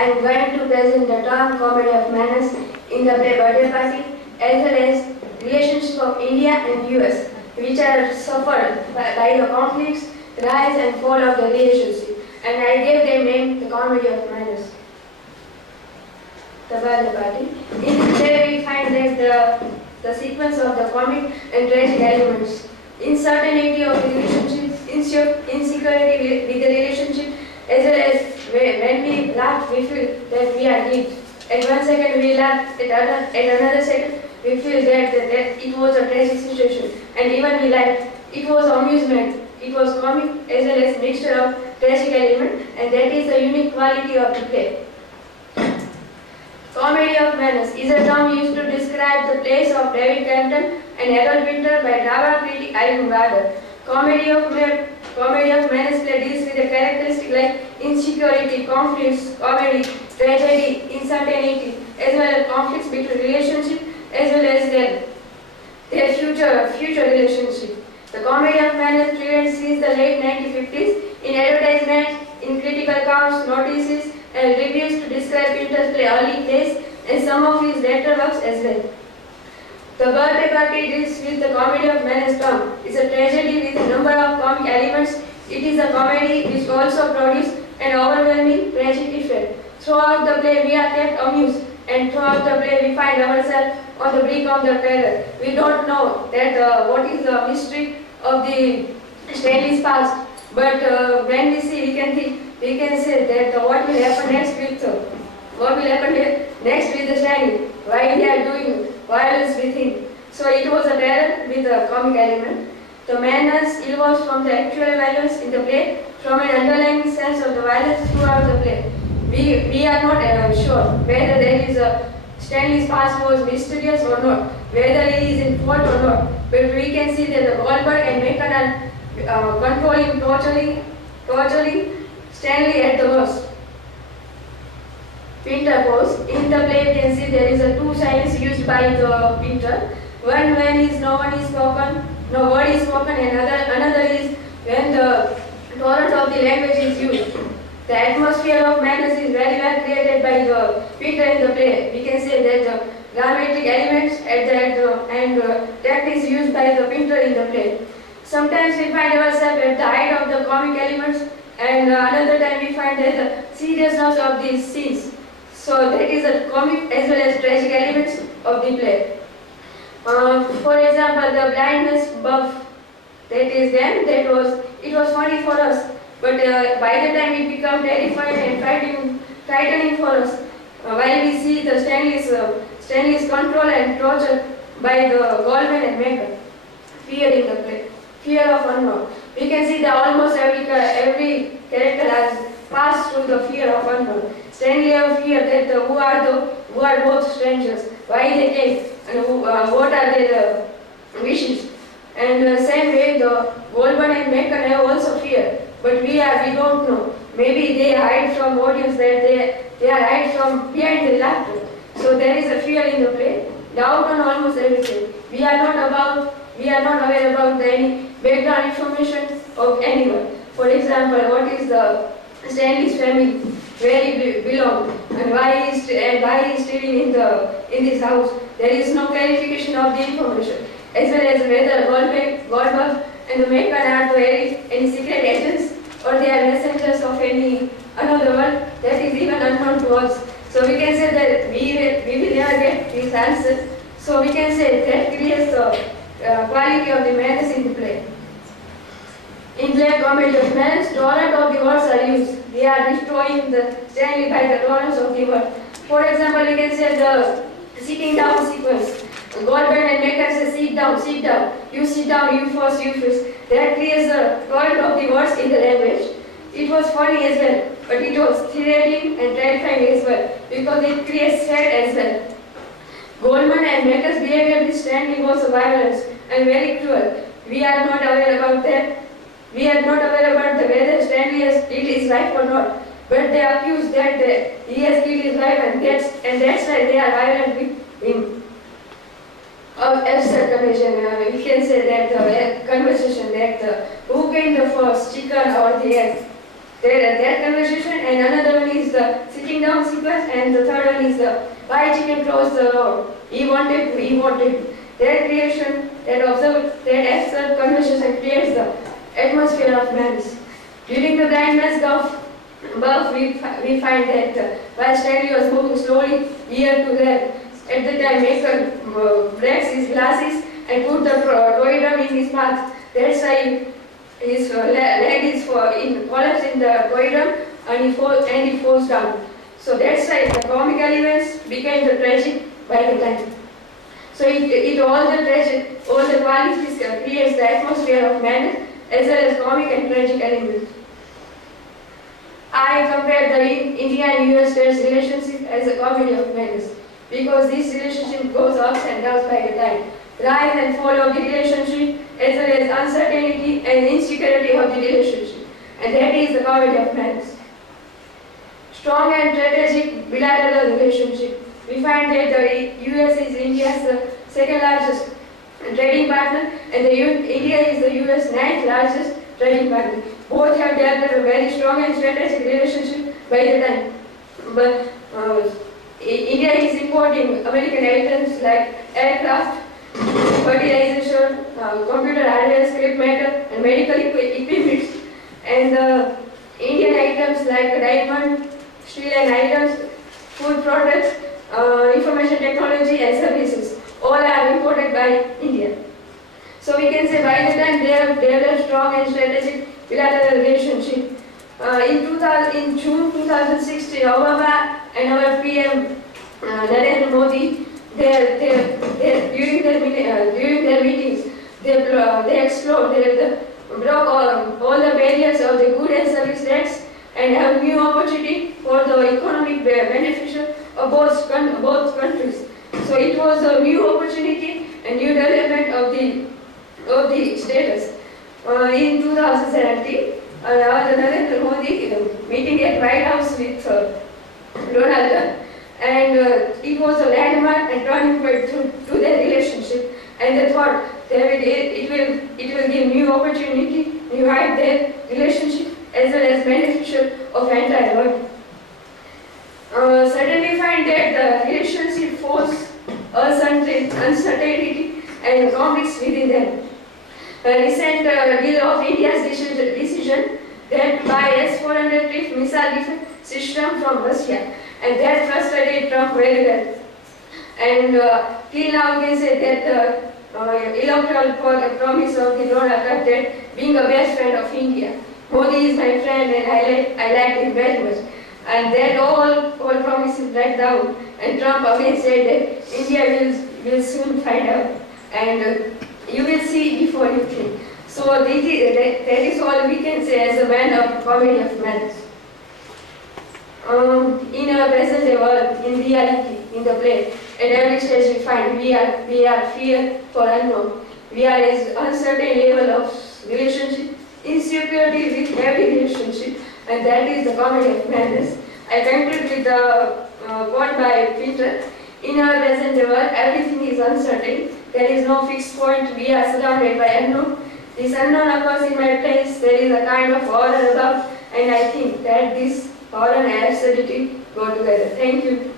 I am going to present the term comedy of manners in the play Birthday Party, as well as relationship of India and US, which are suffered by the conflicts, rise and fall of the relationship, and I gave them name the comedy of manners. The Birthday Party. In this play we find that the sequence of the comic and tragic elements, uncertainty of the relationship, insecurity with the relationship, as well as when we laugh, we feel that we are deep. At 1 second we laugh, at another second we feel that it was a tragic situation, and even we laughed. It was amusement, it was comic as well as mixture of tragic element, and that is the unique quality of the play. Comedy of manners is a term used to describe the plays of David Campton and Harold Winter by drama critic Ivan Warder. Comedy of manners play deals with the characteristics like insecurity, conflicts, comedy, tragedy, uncertainty, as well as conflicts between relationships, as well as their future relationship. The comedy of manners trends since the late 1950s in advertisements, in critical accounts, notices, and reviews to describe Winter's early plays and some of his later works as well. The Birthday Party deals with the comedy of manners term. It's a tragedy with a number of comic elements. It is a comedy which also produces an overwhelming tragic effect. Throughout the play we are kept amused, and throughout the play we find ourselves on the brink of the terror. We don't know that what is the mystery of the Stanley's past, but when we see, we can say that what will happen next with the Stanley, why they are doing violence with him. So it was a terror with a comic element. The manners evolves from the actual violence in the play, from an underlying sense of the violence throughout the play. We are not sure whether there is a Stanley's past was mysterious or not, whether he is in fault or not, but we can see that the Goldberg and Macon are controlling, torturing Stanley at the worst. Pinter pose. In the play you can see there is a two signs used by the Pinter. One when no word is spoken, and another is when the torrent of the language is used. The atmosphere of manners is very well created by the Pinter in the play. We can say that the dramatic elements and tactics used by the Pinter in the play. Sometimes we find ourselves at the height of the comic elements, and another time we find that the seriousness of these scenes. So that is a comic as well as tragic elements of the play. For example, the blindness buff, that is them, it was funny for us, but by the time it became terrifying and frightening for us, while we see the Stanley's control and torture by the Goldman and Macon. Fear in the play, fear of unknown. We can see that almost every character has passed through the fear of unknown. Stanley have fear that who are both strangers, why they came, and what are their wishes. And same way the Goldman and Macon have also fear, but we don't know. Maybe they hide from audience, that they are hide from behind the laughter. So there is a fear in the play, doubt on almost everything. We are not aware about any background information of anyone. For example, what is the Stanley's family, where he belongs, and why he is living in this house. There is no clarification of the information, as well as whether Goldberg and the Macon are any secret agents or they are messengers of any another world. That is even unknown to us. So we can say that we will never get these answers. So we can say that creates the quality of the manners in the play. In play comedy of manners, torrent of the words are used. They are destroying the Stanley by the torrents of the word. For example, we can say the sitting down sequence. Goldberg and Macon say sit down, you sit down, you first. That creates the torrent of the words in the language. It was funny as well, but it was thrilling and terrifying as well, because it creates threat as well. Goldman and Macon's behavior with Stanley was violence and very cruel. We are not aware about that. We are not aware about whether Stanley has killed his wife or not. But they accuse that he has killed his wife, and that's why they are violent with him. Absurd conversation. We can say that the conversation that who came the first, chicken or the egg. their conversation, and another one is the sitting down sequence, and the third one is the why chicken crossed the road. He wanted to. Their creation, that absurd conversation creates the atmosphere of madness. During the blindness of birth, we find that while Stanley was moving slowly here to there, at the time Mason breaks his glasses and put the toy drum in his mouth. That's why his leg is collapsed in the toy drum and he falls down. So that's why the comical events became the tragic by the time. So all the qualities creates the atmosphere of madness as well as comic and tragic elements. I compare the India and US states relationship as a comedy of madness because this relationship goes ups and downs by the time. Rise and fall of the relationship as well as uncertainty and insecurity of the relationship. And that is the comedy of madness. Strong and strategic bilateral relationship. We find that the US is India's second largest trading partner and India is the US ninth largest trading partner. Both have developed a very strong and strategic relationship by the time. But India is importing American items like aircraft, fertilizer, computer hardware, script matter, and medical equipment. And Indian items like diamond, steel and items, food products, information technology and services, all are imported by India. So we can say by the time they have developed strong and strategic bilateral relationship. In June 2016, Obama and our PM Narendra Modi, during their meetings, they explored, they broke all the barriers of the good and service tax and have new opportunity for the economic beneficial of both countries. So it was a new opportunity and new development of the status. In 2017, Narendra Modi meeting at White House with Donald Trump, and it was a landmark and turning point to their relationship. And they thought that it will give new opportunity, revive their relationship as well as beneficial of entire world. Suddenly find that the relationship force uncertainty and conflicts within them. A recent deal of India's decision that buy S-400 missile defense system from Russia, and that frustrated Trump very well. And till now we can say that the electoral promise of the Donald Trump that being a best friend of India. Modi is my friend and I like him very much. And that all promises let down. And Trump again said that India will soon find out. And you will see before you think. So that is all we can say as a man of comedy of madness. In our present day world, in reality, in the play, at every stage we find we are fear for unknown. We are at uncertain level of relationship, insecurity with every relationship, and that is the comedy of madness. I conclude with the quote by Peter. In our present day world, everything is uncertain. There is no fixed point. We are surrounded by unknown. This unknown occurs in my place. There is a kind of horror about, and I think that this horror and absurdity go together. Thank you.